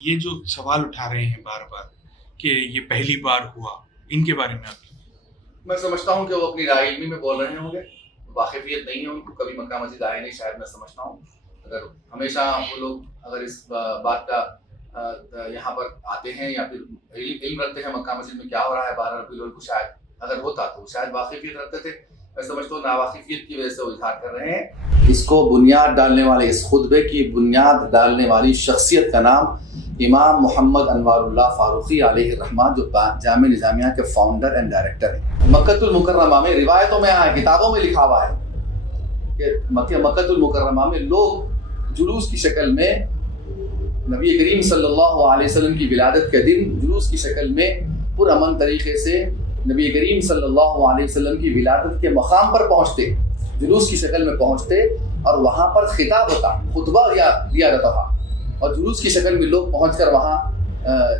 یہ جو سوال اٹھا رہے ہیں بار بار کہ یہ پہلی بار ہوا، ان کے بارے میں آپ کی؟ میں سمجھتا ہوں کہ وہ اپنی رائے علمی میں بول رہے ہوں گے، واقفیت نہیں ہے ان کو، کبھی مکہ مسجد آئے نہیں شاید، میں سمجھتا ہوں اگر ہمیشہ وہ لوگ اگر اس بات کا یہاں پر آتے ہیں یا پھر علم رکھتے ہیں مکہ مسجد میں کیا ہو رہا ہے 12 ربیع الاول کو، شاید اگر ہوتا تو شاید واقفیت رکھتے تھے. میں سمجھتا ہوں ناواقفیت کی وجہ سے وہ اظہار کر رہے ہیں. اس کو بنیاد ڈالنے والے، اس خطبے کی بنیاد ڈالنے والی شخصیت کا نام امام محمد انوار اللہ فاروقی علیہ الرحمہ، جو جامعہ نظامیہ کے فاؤنڈر اینڈ ڈائریکٹر ہیں. مکۃ المکرمہ میں روایتوں میں آیا، کتابوں میں لکھا ہوا ہے کہ مکۃ المکرمہ میں لوگ جلوس کی شکل میں نبی کریم صلی اللہ علیہ وسلم کی ولادت کے دن جلوس کی شکل میں پرامن طریقے سے نبی کریم صلی اللہ علیہ وسلم کی ولادت کے مقام پر پہنچتے، جلوس کی شکل میں پہنچتے اور وہاں پر خطاب ہوتا، خطبہ دیا جاتا تھا، اور جلوس کی شکل میں لوگ پہنچ کر وہاں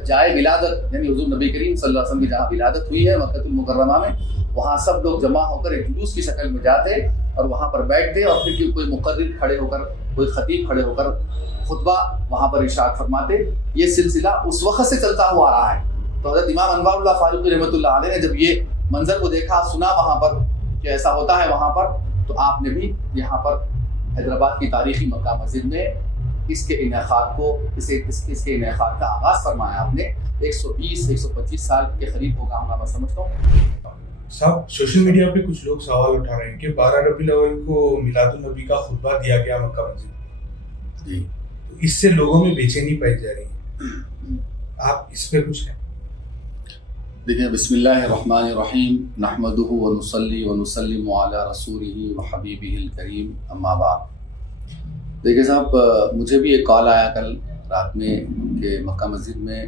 جائے ولادت، یعنی حضور نبی کریم صلی اللہ علیہ وسلم کی جہاں ولادت ہوئی ہے مکۃ المکرمہ میں، وہاں سب لوگ جمع ہو کر ایک جلوس کی شکل میں جاتے اور وہاں پر بیٹھتے، اور پھر کوئی مقرر کھڑے ہو کر، کوئی خطیب کھڑے ہو کر خطبہ وہاں پر ارشاد فرماتے. یہ سلسلہ اس وقت سے چلتا ہوا آ رہا ہے. تو حضرت امام انوار اللہ فاروقی رحمۃ اللہ علیہ نے جب یہ منظر کو دیکھا، سنا وہاں پر کہ ایسا ہوتا ہے وہاں پر، تو آپ نے بھی یہاں پر حیدرآباد کی تاریخی مکہ مسجد میں اس کے انعقاد کو اس کے انعقاد کا آغاز فرمایا. آپ نے 120-125 سال کے قریب ہوگا، میں سمجھتا ہوں. صاحب، سوشل میڈیا پہ کچھ لوگ سوال اٹھا رہے ہیں کہ 12 ربیع الاول کو میلاد النبی کا خطبہ دیا گیا مکہ مسجد، جی، اس سے لوگوں میں بے چینی پائی جا رہی ہے، آپ اس پہ کچھ ہے؟ دیکھیں، بسم اللہ الرحمن الرحیم، نحمدہ ونصلی ونسلم علی رسولہ وحبیبہ الکریم، اما بعد. دیکھیں صاحب، مجھے بھی ایک کال آیا کل رات میں کہ مکہ مسجد میں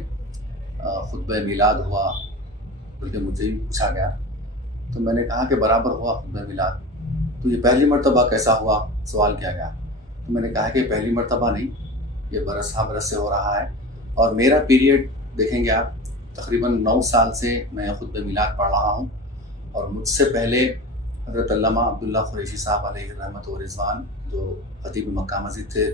خطبہ میلاد ہوا، بلکہ مجھے بھی پوچھا گیا، تو میں نے کہا کہ برابر ہوا خطبہ میلاد. تو یہ پہلی مرتبہ کیسا ہوا، سوال کیا گیا. تو میں نے کہا کہ پہلی مرتبہ نہیں، یہ برس ہا برس سے ہو رہا ہے، اور میرا پیریڈ دیکھیں گے آپ، تقریباً 9 سال سے میں خطبہ میلاد پڑھ رہا ہوں. اور مجھ سے پہلے حضرت علامہ عبداللہ قریشی صاحب علیہ رحمت و رضوان، جو خطیب مکہ مسجد تھے،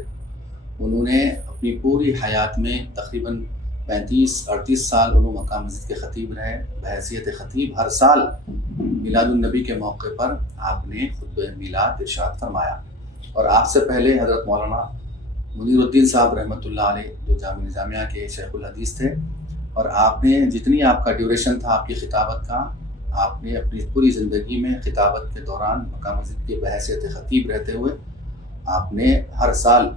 انہوں نے اپنی پوری حیات میں تقریباً 35-38 سال انہوں مکہ مسجد کے خطیب رہے. بحیثیت خطیب ہر سال میلاد النبی کے موقع پر آپ نے خطبہ میلاد ارشاد فرمایا. اور آپ سے پہلے حضرت مولانا منیر الدین صاحب رحمۃ اللہ علیہ، جو جامعہ نظامیہ کے شیخ الحدیث تھے، اور آپ نے جتنی آپ کا ڈیوریشن تھا آپ کی خطابت کا، آپ نے اپنی پوری زندگی میں خطابت کے دوران مکہ مسجد کے بحیثیت خطیب رہتے ہوئے آپ نے ہر سال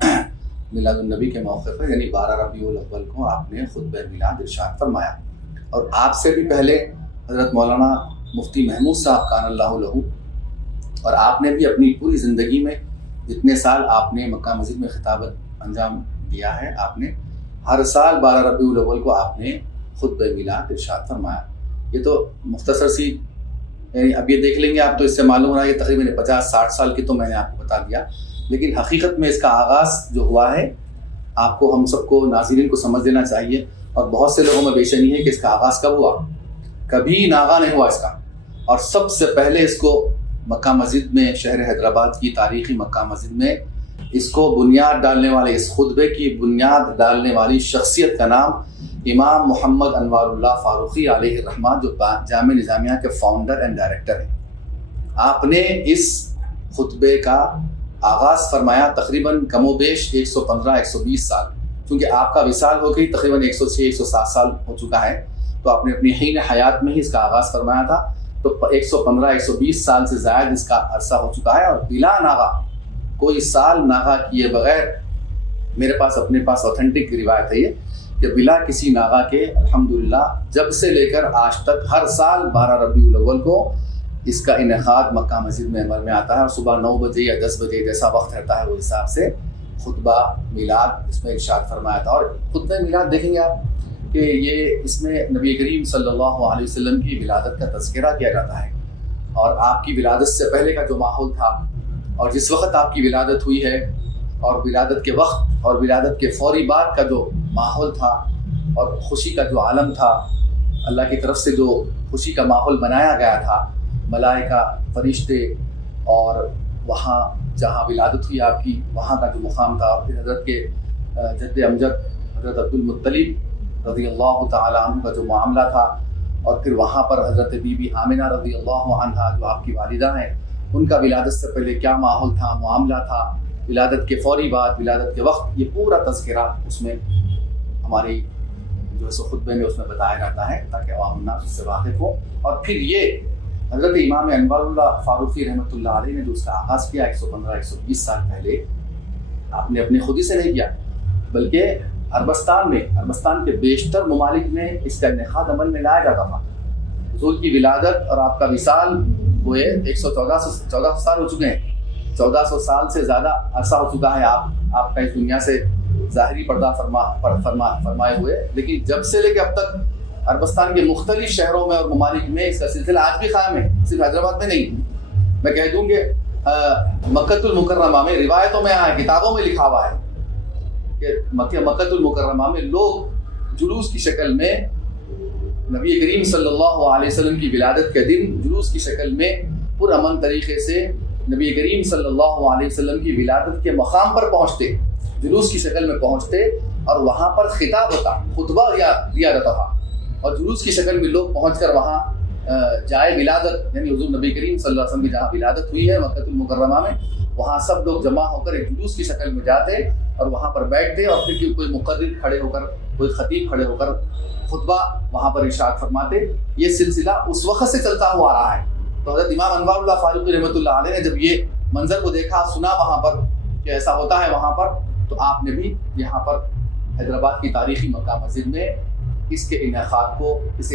میلاد النبی کے موقع پر، یعنی 12 ربیع الاول کو آپ نے خطبہ میلاد ارشاد فرمایا. اور آپ سے بھی پہلے حضرت مولانا مفتی محمود صاحب کان اللہ لہو، اور آپ نے بھی اپنی پوری زندگی میں جتنے سال آپ نے مکہ مسجد میں خطابت انجام دیا ہے، آپ نے ہر سال 12 ربیع الاول کو آپ نے خطبہ میلاد ارشاد فرمایا. یہ تو مختصر سی، یعنی اب یہ دیکھ لیں گے آپ تو اس سے معلوم ہو رہا ہے کہ تقریباً 50-60 سال کی تو میں نے آپ کو بتا دیا، لیکن حقیقت میں اس کا آغاز جو ہوا ہے، آپ کو، ہم سب کو، ناظرین کو سمجھ لینا چاہیے. اور بہت سے لوگوں میں بے چینی ہے کہ اس کا آغاز کب ہوا، کبھی ناغا نہیں ہوا اس کا. اور سب سے پہلے اس کو مکہ مسجد میں، شہر حیدرآباد کی تاریخی مکہ مسجد میں، اس کو بنیاد ڈالنے والے، اس خطبے کی بنیاد ڈالنے والی شخصیت کا نام امام محمد انوار اللہ فاروقی علیہ الرحمہ، جو جامعہ نظامیہ کے فاؤنڈر اینڈ ڈائریکٹر ہیں. آپ نے اس خطبے کا آغاز فرمایا تقریباً کم و بیش 115-120 سال، چونکہ آپ کا وصال ہو گئی تقریباً 106-107 سال ہو چکا ہے، تو آپ نے اپنی حین حیات میں ہی اس کا آغاز فرمایا تھا. تو 115-120 سال سے زائد اس کا عرصہ ہو چکا ہے، اور بلا ناغا، کوئی سال ناغا کیے بغیر، میرے پاس اپنے پاس اوتھینٹک روایت ہے یہ، کہ بلا کسی ناغا کے الحمدللہ جب سے لے کر آج تک ہر سال 12 ربیع الاول کو اس کا انعقاد مکہ مسجد میں عمل میں آتا ہے. اور صبح 9 بجے یا 10 بجے جیسا وقت رہتا ہے وہ حساب سے خطبہ میلاد اس میں ارشاد فرمایا تھا. اور خطبہ میلاد دیکھیں گے آپ کہ یہ اس میں نبی کریم صلی اللہ علیہ وسلم کی ولادت کا تذکرہ کیا جاتا ہے، اور آپ کی ولادت سے پہلے کا جو ماحول تھا، اور جس وقت آپ کی ولادت ہوئی ہے، اور ولادت کے وقت اور ولادت کے فوری بعد کا جو ماحول تھا، اور خوشی کا جو عالم تھا، اللہ کی طرف سے جو خوشی کا ماحول بنایا گیا تھا، ملائکہ، فرشتے، اور وہاں جہاں ولادت ہوئی آپ کی وہاں کا جو مقام تھا، اور پھر حضرت کے جد امجد حضرت عبدالمطلب رضی اللہ تعالیٰ عنہ کا جو معاملہ تھا، اور پھر وہاں پر حضرت بی بی آمنہ رضی اللہ عنہا جو آپ کی والدہ ہیں، ان کا ولادت سے پہلے کیا ماحول تھا، معاملہ تھا، ولادت کے فوری بعد، ولادت کے وقت، یہ پورا تذکرہ اس میں ہماری جو ہے خطبے میں اس میں بتایا جاتا ہے تاکہ عوام الناس اس سے واقف ہو۔ اور پھر یہ حضرت امام انوار اللہ فاروقی رحمۃ اللہ علیہ نے جو اس کا آغاز کیا 115-120 سال پہلے، آپ نے اپنی خودی سے نہیں کیا، بلکہ عربستان کے بیشتر ممالک میں اس کا انعقاد عمل میں لایا جاتا تھا۔ حضور کی ولادت اور آپ کا وصال ہوئے 1400 سال ہو چکے ہیں، 1400 سال سے زیادہ عرصہ ہو چکا ہے آپ کا اس دنیا سے ظاہری پردہ فرمائے ہوئے، لیکن جب سے لے کے اب تک عربستان کے مختلف شہروں میں اور ممالک میں اس کا سلسلہ آج بھی قائم ہے، صرف حیدرآباد میں نہیں۔ میں کہہ دوں کہ مکۃ المکرمہ میں روایتوں میں آیا، کتابوں میں لکھا ہوا ہے کہ مکۃ المکرمہ میں لوگ جلوس کی شکل میں نبی کریم صلی اللہ علیہ وسلم کی ولادت کے دن جلوس کی شکل میں پرامن طریقے سے نبی کریم صلی اللہ علیہ وسلم کی ولادت کے مقام پر پہنچتے، جلوس کی شکل میں پہنچتے، اور وہاں پر خطاب ہوتا، خطبہ دیا جاتا تھا، اور جلوس کی شکل میں لوگ پہنچ کر وہاں جائے ولادت، یعنی حضور نبی کریم صلی اللہ علیہ وسلم کی جہاں ولادت ہوئی ہے مکۃ المکرمہ میں، وہاں سب لوگ جمع ہو کر ایک جلوس کی شکل میں جاتے اور وہاں پر بیٹھتے، اور پھر کوئی مقرر کھڑے ہو کر، کوئی خطیب کھڑے ہو کر خطبہ وہاں پر ارشاد فرماتے۔ یہ سلسلہ اس وقت سے چلتا ہوا آ رہا ہے۔ تو حضرت امام انوار اللہ فاروقی رحمۃ اللہ علیہ نے جب یہ منظر کو دیکھا، سنا وہاں پر کہ ایسا ہوتا ہے وہاں پر، تو آپ نے بھی یہاں پر حیدرآباد کی تاریخی مکہ مسجد میں اس کے انعقاد کو اس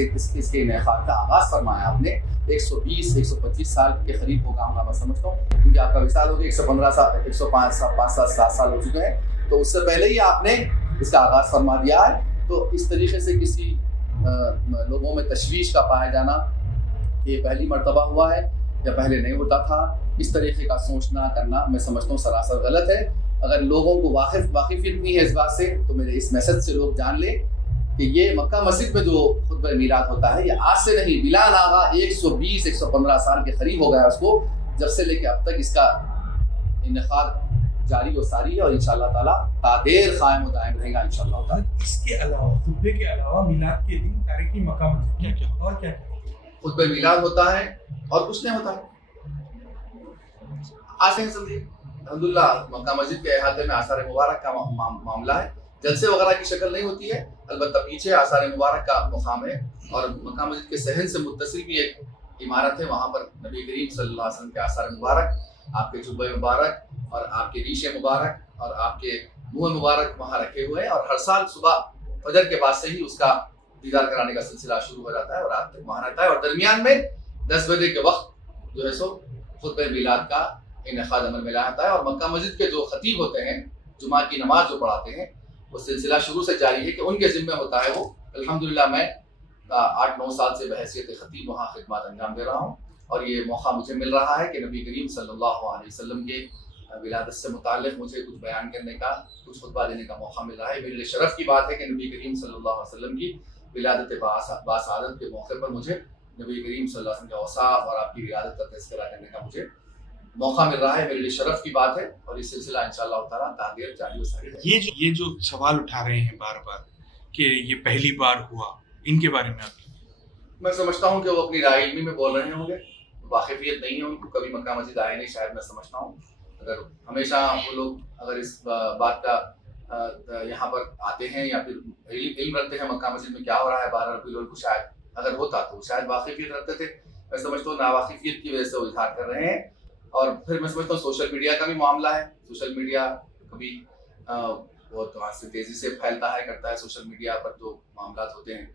کے انعقاد کا آغاز فرمایا آپ نے۔ 120-125 سال کے قریب ہوگا میں سمجھتا ہوں، کیونکہ آپ کا وصال ہو گیا 115 سال 105 سال ہو چکے ہیں، تو اس سے پہلے ہی آپ نے اس کا آغاز فرما دیا ہے۔ تو اس طریقے سے کسی لوگوں میں تشویش کا پایا جانا کہ یہ پہلی مرتبہ ہوا ہے یا پہلے نہیں ہوتا تھا، اس طریقے کا سوچنا کرنا میں سمجھتا ہوں سراسر غلط ہے۔ اگر لوگوں کو واقفیت نہیں ہے اس بات سے، تو میرے اس میسج سے لوگ جان لیں کہ یہ مکہ مسجد میں جو خطبہ میلاد ہوتا ہے یہ آج سے نہیں، بلا ناغہ 120-115 سال کے قریب ہو گیا اس کو، جب سے لے کے اب تک اس کا انعقاد جاری و ساری ہے، اور انشاءاللہ تعالیٰ تادیر قائم و دائم رہے گا انشاءاللہ تعالیٰ۔ اس کے علاوہ خطبے کے علاوہ میلاد کے دن تاریخی مکہ مسجد کیا اور کیا خطبہ میلاد ہوتا ہے اور کچھ نہیں ہوتا ہے۔ آسان سمجھیے، الحمدللہ مکہ مسجد کے احاطے میں آثار مبارک کا معاملہ ہے، جلسے وغیرہ کی شکل نہیں ہوتی ہے، البتہ پیچھے آثار مبارک کا مقام ہے، اور مکہ مسجد کے صحن سے متصل بھی ایک عمارت ہے، وہاں پر نبی کریم صلی اللہ علیہ وسلم کے آثار مبارک، آپ کے جبہ مبارک اور آپ کے ریشے مبارک اور آپ کے منہ مبارک وہاں رکھے ہوئے ہیں، اور ہر سال صبح فجر کے بعد سے ہی اس کا دیدار کرانے کا سلسلہ شروع ہو جاتا ہے اور رات تک وہاں رہتا ہے، اور درمیان میں 10 بجے کے وقت جو ہے سو خطبہ میلاد کا انعقاد عمل میں لایا جاتا ہے، اور مکہ مسجد کے جو خطیب ہوتے ہیں جمعہ کی نماز جو پڑھاتے ہیں، وہ سلسلہ شروع سے جاری ہے کہ ان کے ذمہ ہوتا ہے وہ۔ الحمدللہ میں 8-9 سال سے بحیثیت خطیب وہاں خدمات انجام دے رہا ہوں، اور یہ موقع مجھے مل رہا ہے کہ نبی کریم صلی اللہ علیہ وسلم کے ولادت سے متعلق مجھے کچھ بیان کرنے کا، کچھ خطبہ دینے کا موقع مل رہا ہے۔ میرے لیے شرف کی بات ہے کہ نبی کریم صلی اللہ علیہ وسلم کی ولادت باسعادت کے موقع پر مجھے نبی کریم صلی اللہ علیہ وسلم کے اوصاف اور آپ کی ولادت کا تذکرہ کرنے کا مجھے موقع مل رہا ہے، میرے لیے شرف کی بات ہے، اور یہ سلسلہ انشاءاللہ تعالیٰ تعدیر جاری و ساری رہے گا۔ یہ جو سوال اٹھا رہے ہیں بار بار کہ یہ پہلی بار ہوا، ان کے بارے میں آپ میں سمجھتا ہوں کہ وہ اپنی رائے علمی میں بول رہے ہوں گے، واقفیت نہیں ہے ان کو، کبھی مکہ مسجد آئے نہیں شاید، میں سمجھتا ہوں اگر ہمیشہ وہ لوگ اگر اس بات کا یہاں پر آتے ہیں یا پھر علم رکھتے ہیں مکہ مسجد میں کیا ہو رہا ہے 12 ربیع الاول کو، شاید اگر ہوتا تو شاید واقفیت رکھتے تھے، میں سمجھتا ہوں ناواقفیت کی وجہ سے وہ اظہار کر رہے ہیں۔ اور پھر میں سمجھتا ہوں سوشل میڈیا کا بھی معاملہ ہے، سوشل میڈیا کبھی بہت سے تیزی سے پھیلتا ہے کرتا ہے، سوشل میڈیا پر جو معاملات ہوتے ہیں،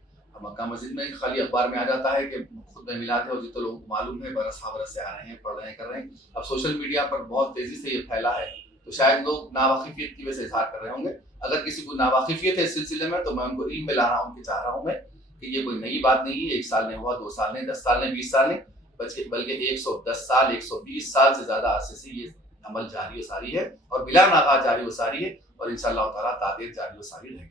مکہ مسجد میں خالی اخبار میں آ جاتا ہے کہ خطبہ میلاد ہے، اور جتنے لوگوں کو معلوم ہے برس سے آ رہے ہیں، پڑھ رہے ہیں، کر رہے ہیں، اب سوشل میڈیا پر بہت تیزی سے یہ پھیلا ہے، تو شاید لوگ ناواقفیت کی وجہ سے اظہار کر رہے ہوں گے۔ اگر کسی کو ناواقفیت ہے اس سلسلے میں تو میں ان کو علم میں لا رہا ہوں کہ چاہ رہا ہوں میں کہ یہ کوئی نئی بات نہیں ہے، 1 سال نہیں ہوا، 2 سال نہیں، 10 سال نہیں، 20 سال نہیں، بلکہ 110 سال 120 سال سے زیادہ عرصے سے یہ عمل جاری و ساری ہے، اور بلا ناغہ جاری و ساری ہے، اور انشاءاللہ تعالیٰ تعدیر جاری و ساری رہے گی۔